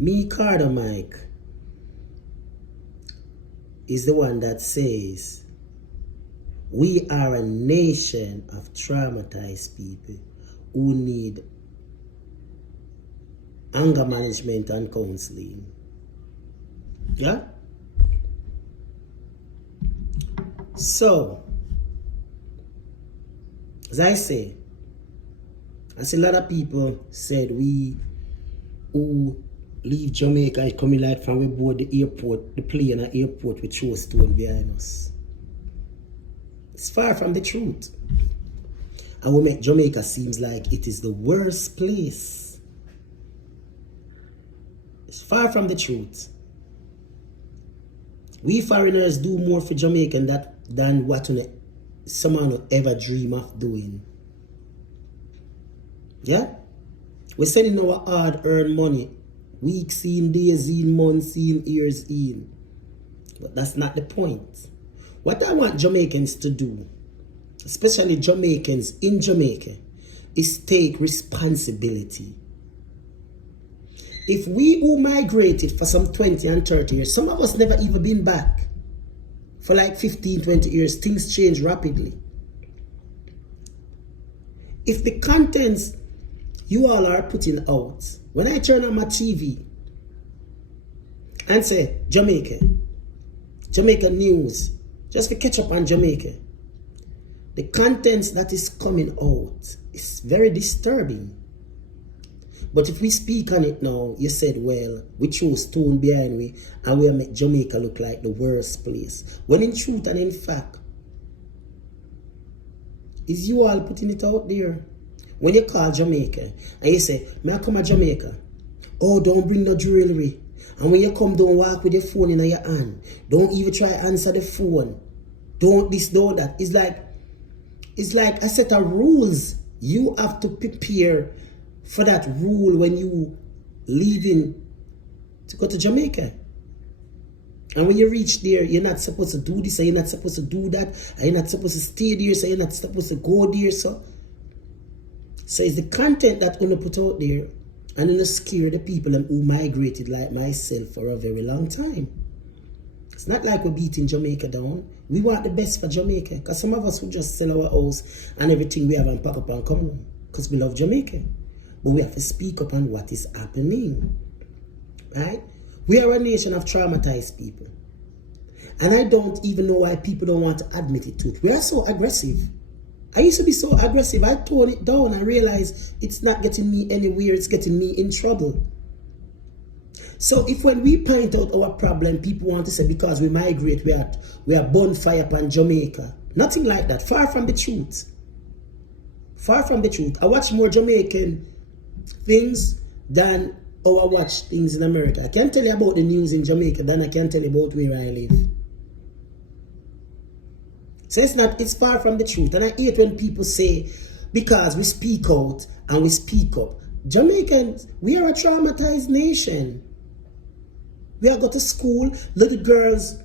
Me, Carter Mike, is the one that says we are a nation of traumatized people who need anger management and counseling. Yeah? So, as I say a lot of people said we who leave Jamaica coming like from we board the airport, the plane at airport with throw stone behind us. It's far from the truth. And we make Jamaica seems like it is the worst place. It's far from the truth. We foreigners do more for Jamaican than what someone will ever dream of doing. Yeah? We're sending our hard-earned money, weeks in, days in, months in, years in. But that's not the point. What I want Jamaicans to do, especially Jamaicans in Jamaica, is take responsibility. If we who migrated for some 20 and 30 years, some of us never even been back for like 15, 20 years, things change rapidly. If the contents you all are putting out, when I turn on my TV and say Jamaica news, just to catch up on Jamaica, the contents that is coming out is very disturbing. But if we speak on it now, you said, well, we chose stone behind we and we make Jamaica look like the worst place. When in truth and in fact, is you all putting it out there? When you call Jamaica and you say, may I come to Jamaica? Oh, don't bring no jewelry. And when you come, don't walk with your phone in your hand. Don't even try to answer the phone. Don't this, don't that. It's like a set of rules. You have to prepare for that rule when you leaving to go to Jamaica. And when you reach there, you're not supposed to do this, or you're not supposed to do that, or you're not supposed to stay there, so you're not supposed to go there. So it's the content that you put out there, and you scare the people who migrated like myself for a very long time. It's not like we're beating Jamaica down. We want the best for Jamaica, because some of us will just sell our house and everything we have and pack up and come home, because we love Jamaica. But we have to speak up on what is happening. Right? We are a nation of traumatized people. And I don't even know why people don't want to admit it to it. We are so aggressive. I used to be so aggressive. I toned it down and realized it's not getting me anywhere. It's getting me in trouble. So if when we point out our problem, people want to say because we migrate, we are bonfire upon Jamaica. Nothing like that. Far from the truth. Far from the truth. I watch more Jamaican things than I watch things in America. I can't tell you about the news in Jamaica than I can tell you about where I live. So it's far from the truth. And I hate when people say, because we speak out and we speak up. Jamaicans, we are a traumatized nation. We are go to school, little girls,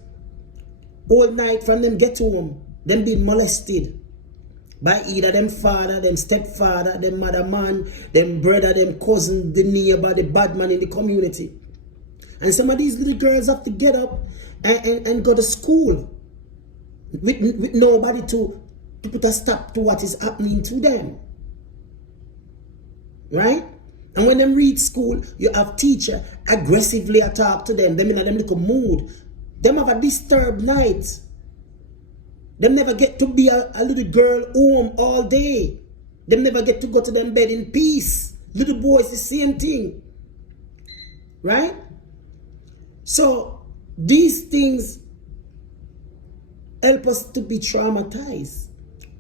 all night from them get home, them being molested by either them father, them stepfather, them mother man, them brother, them cousin, the neighbor, the bad man in the community. And some of these little girls have to get up and go to school with nobody to put a stop to what is happening to them. Right? And when them read school, you have teacher aggressively talk to them. Them in them little mood. Them have a disturbed night. Them never get to be a little girl home all day. Them never get to go to them bed in peace. Little boys, the same thing. Right? So, these things help us to be traumatized.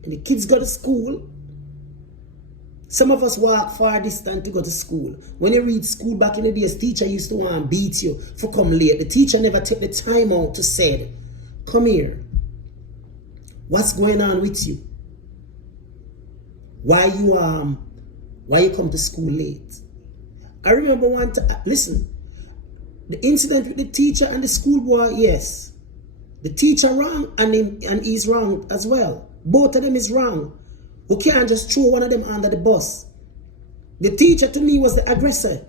And the kids go to school. Some of us walk far distance to go to school. When you read school back in the days, teacher used to want to beat you for come late. The teacher never took the time out to say, come here. What's going on with you? Why you come to school late? I remember one time, listen, the incident with the teacher and the schoolboy, yes. The teacher wrong and he's wrong as well. Both of them is wrong. We can't just throw one of them under the bus. The teacher to me was the aggressor.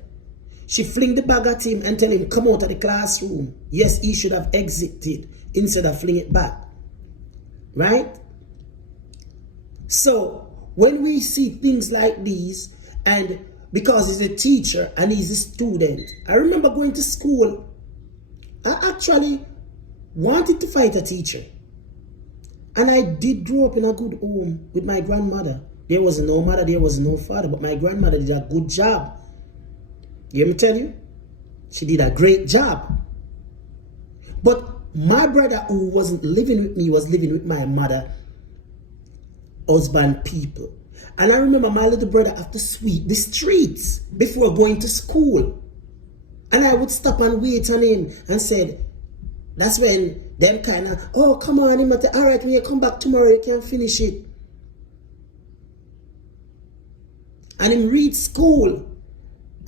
She fling the bag at him and tell him, come out of the classroom. Yes, he should have exited instead of fling it back. Right? So, when we see things like these, and because he's a teacher and he's a student, I remember going to school. I actually wanted to fight a teacher. And I did grow up in a good home with my grandmother. There was no mother, there was no father, but my grandmother did a good job. You hear me tell you? She did a great job. But my brother, who wasn't living with me, was living with my mother, husband, people. And I remember my little brother have to sweep the streets before going to school. And I would stop and wait on him and said, that's when them kind of, oh, come on, him, all right, when you come back tomorrow, you can finish it. And him read school.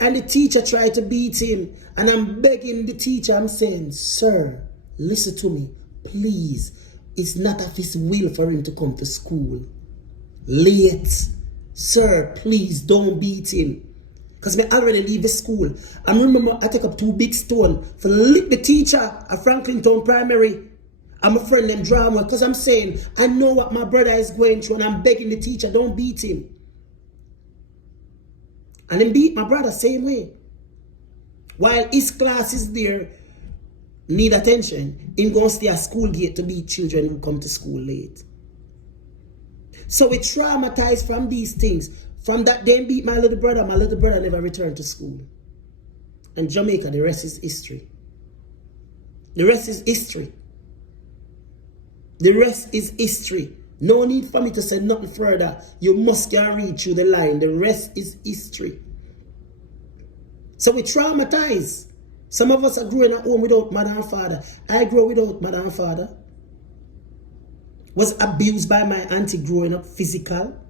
And the teacher tried to beat him. And I'm begging the teacher, I'm saying, sir, listen to me, please. It's not of his will for him to come to school late. Sir, please don't beat him. Because I already leave the school. I remember I take up 2 big stones for lick the teacher at Franklin Town Primary. I'm a friend named Drama. Because I'm saying, I know what my brother is going through. And I'm begging the teacher, don't beat him. And then beat my brother same way. While his class is there, need attention, him going to stay at school gate to beat children who come to school late. So we traumatized from these things. From that day, beat my little brother never returned to school. And Jamaica, the rest is history. The rest is history. The rest is history. No need for me to say nothing further. You must can read through the line. The rest is history. So we traumatize. Some of us are growing at home without mother and father. I grew without mother and father. Was abused by my auntie growing up, physical.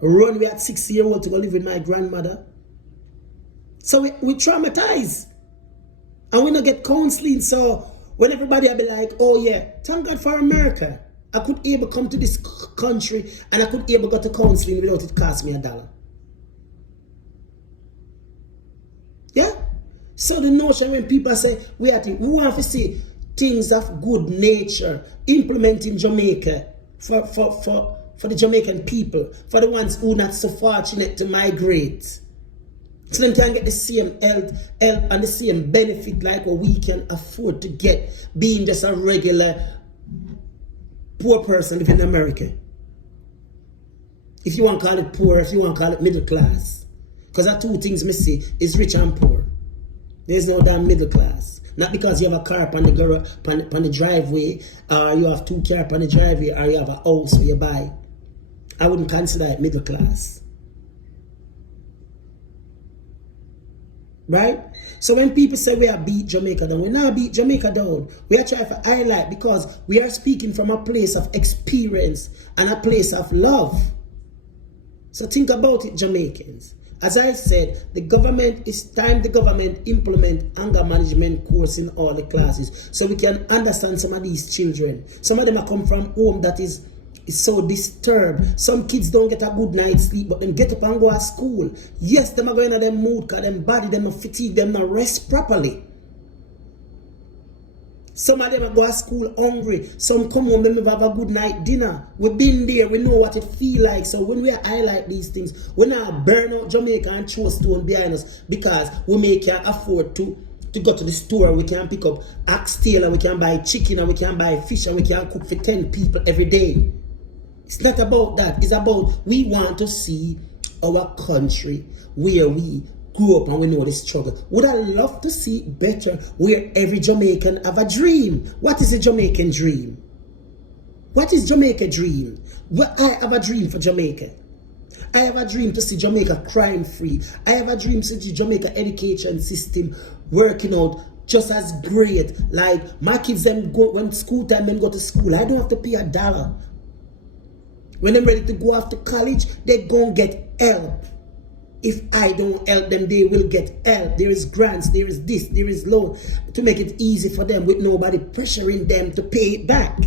Run away at 6-year-old to go live with my grandmother. So we traumatize. And we don't get counseling. So when everybody will be like, oh yeah, thank God for America. I could able come to this country and I could able go to counseling without it cost me $1. Yeah? So the notion when people say, we want to see things of good nature implement in Jamaica for the Jamaican people, for the ones who are not so fortunate to migrate. So them can get the same help and the same benefit like what we can afford to get being just a regular poor person living in America. If you want to call it poor, if you want to call it middle class. Because there are 2 things I see, is rich and poor. There's no damn middle class. Not because you have a car on the driveway, or you have 2 cars on the driveway, or you have a house where you buy. I wouldn't consider it middle class. Right? So when people say we are beat Jamaica down, we not beat Jamaica down. We are trying to highlight because we are speaking from a place of experience and a place of love. So think about it, Jamaicans. As I said, it's time the government implement anger management course in all the classes so we can understand some of these children. Some of them are come from home that is so disturbed. Some kids don't get a good night's sleep, but them get up and go to school. Yes, them are going to them mood because them body, them are fatigued, them not rest properly. Some of them are go to school hungry. Some come home, them have a good night dinner. We've been there, we know what it feel like. So when we highlight these things, we not burn out Jamaica and throw stone behind us because we can't afford to go to the store. We can pick up oxtail and we can buy chicken and we can buy fish and we can cook for 10 people every day. It's not about that. It's about we want to see our country where we grew up and we know the struggle. Would I love to see better where every Jamaican have a dream? What is a Jamaican dream? What is Jamaica dream? Well, I have a dream for Jamaica. I have a dream to see Jamaica crime free. I have a dream to see Jamaica education system working out just as great. Like my kids them go when school time them go to school. I don't have to pay $1. When they're ready to go off to college, they're gonna get help. If I don't help them, they will get help. There is grants, there is this, there is loan to make it easy for them with nobody pressuring them to pay it back.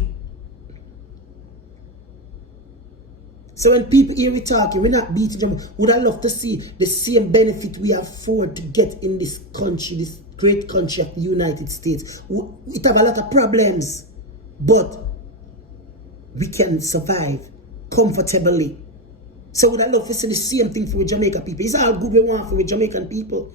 So when people hear we talking, we're not beating Jamaica. Would I love to see the same benefit we afford to get in this country, this great country of the United States. It have a lot of problems, but we can survive comfortably. So would I love to see the same thing for Jamaica people? It's all good we want for Jamaican people.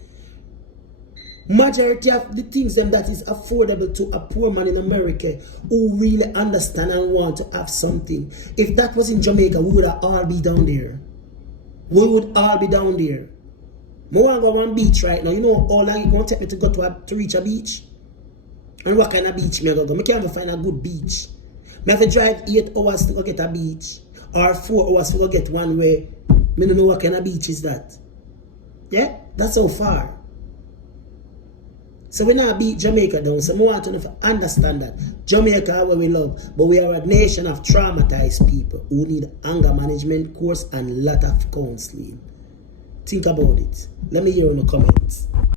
Majority of the things them that is affordable to a poor man in America who really understand and want to have something. If that was in Jamaica, we would all be down there. We would all be down there. I want to go on beach right now. You know how long it's going to take me to go to reach a beach? And what kind of beach I go? I can't even find a good beach. I have to drive 8 hours to go get a beach. Or 4 hours to go get one way. I don't know what kind of beach is that. Yeah? That's how far. So we not beat Jamaica down. So I want to understand that. Jamaica is where we love. But we are a nation of traumatized people who need anger management course and a lot of counseling. Think about it. Let me hear in the comments.